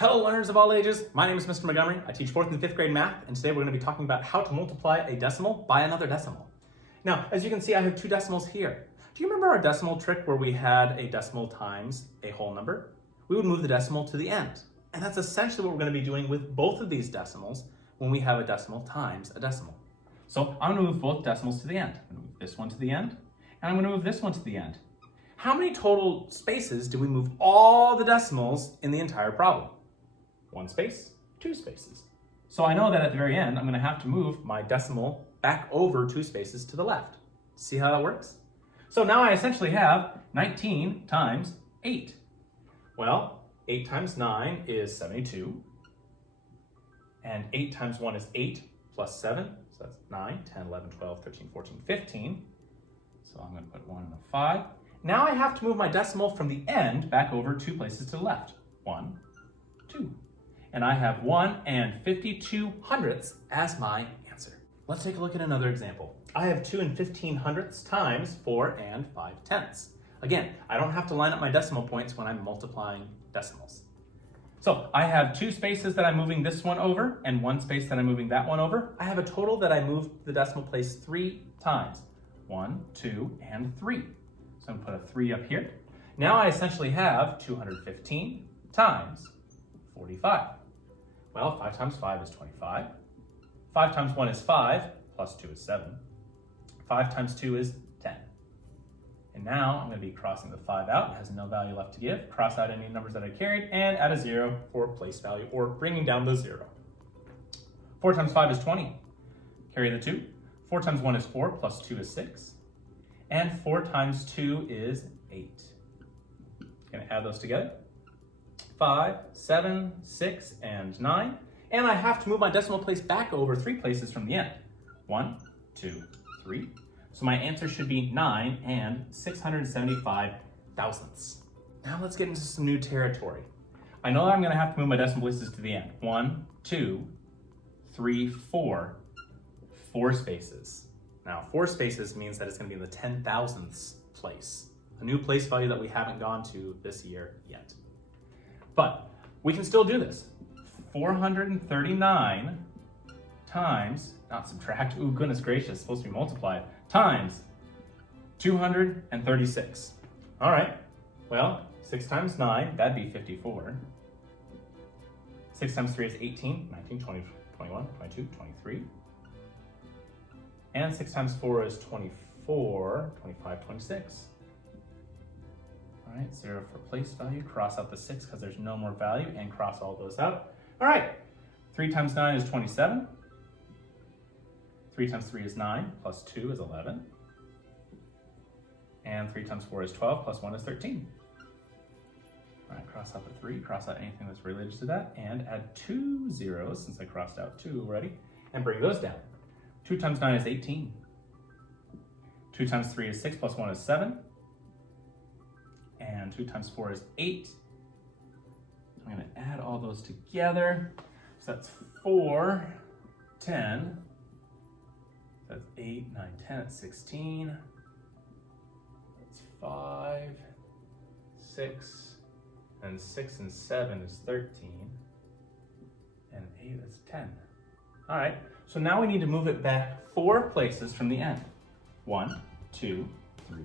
Hello learners of all ages, my name is Mr. Montgomery. I teach 4th and 5th grade math, and today we're going to be talking about how to multiply a decimal by another decimal. Now, as you can see, I have two decimals here. Do you remember our decimal trick where we had a decimal times a whole number? We would move the decimal to the end. And that's essentially what we're going to be doing with both of these decimals when we have a decimal times a decimal. So I'm going to move both decimals to the end. I'm going to move this one to the end, and I'm going to move this one to the end. How many total spaces do we move all the decimals in the entire problem? One space, two spaces. So I know that at the very end, I'm going to have to move my decimal back over two spaces to the left. See how that works? So now I essentially have 19 times 8. Well, 8 times 9 is 72. And 8 times 1 is 8 plus 7. So that's 9, 10, 11, 12, 13, 14, 15. So I'm going to put 1 and a 5. Now I have to move my decimal from the end back over two places to the left. 1, 2. And I have 1 and 52 hundredths as my answer. Let's take a look at another example. I have 2 and 15 hundredths times 4 and 5 tenths. Again, I don't have to line up my decimal points when I'm multiplying decimals. So I have two spaces that I'm moving this one over and one space that I'm moving that one over. I have a total that I moved the decimal place 3 times. 1, 2, and 3. So I'm going to put a 3 up here. Now I essentially have 215 times 45. Well, 5 times 5 is 25. 5 times 1 is 5, plus 2 is 7. 5 times 2 is 10. And now I'm going to be crossing the 5 out. It has no value left to give. Cross out any numbers that I carried and add a 0 for place value, or bringing down the 0. 4 times 5 is 20. Carry the 2. 4 times 1 is 4, plus 2 is 6. And 4 times 2 is 8. Going to add those together. 5, 7, 6, and 9. And I have to move my decimal place back over 3 places from the end. 1, 2, 3. So my answer should be 9 and 675 thousandths. Now let's get into some new territory. I know that I'm going to have to move my decimal places to the end. 1, 2, 3, 4. 4 spaces. Now 4 spaces means that it's going to be in the 10 thousandths place. A new place value that we haven't gone to this year yet. But we can still do this. 439 times, not subtract, ooh, goodness gracious, it's supposed to be multiplied, times 236. All right, well, 6 times 9, that'd be 54. 6 times 3 is 18, 19, 20, 21, 22, 23. And 6 times 4 is 24, 25, 26. All right, 0 for place value, cross out the 6 because there's no more value, and cross all those out. All right, 3 times 9 is 27. 3 times 3 is 9, plus 2 is 11. And 3 times 4 is 12, plus 1 is 13. All right, cross out the 3, cross out anything that's related to that, and add 2 zeros, since I crossed out 2 already, and bring those down. 2 times 9 is 18. 2 times 3 is 6, plus 1 is 7. And 2 times 4 is 8. I'm going to add all those together. So that's 4, 10. So that's 8, 9, 10, that's 16. That's 5, 6, and 6 and 7 is 13. And 8 is 10. All right, so now we need to move it back 4 places from the end. 1, 2, 3,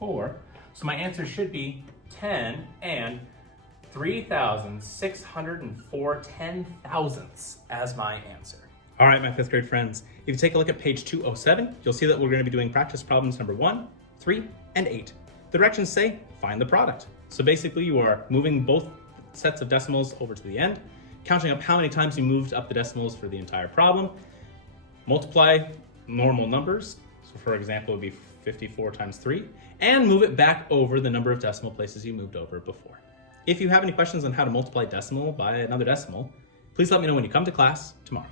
4. So my answer should be 10 and 3,604 ten thousandths as my answer. All right, my 5th grade friends, if you take a look at page 207, you'll see that we're going to be doing practice problems number 1, 3, and 8. The directions say, find the product. So basically you are moving both sets of decimals over to the end, counting up how many times you moved up the decimals for the entire problem, multiply normal numbers. So for example, it would be 54 times 3, and move it back over the number of decimal places you moved over before. If you have any questions on how to multiply decimal by another decimal, please let me know when you come to class tomorrow.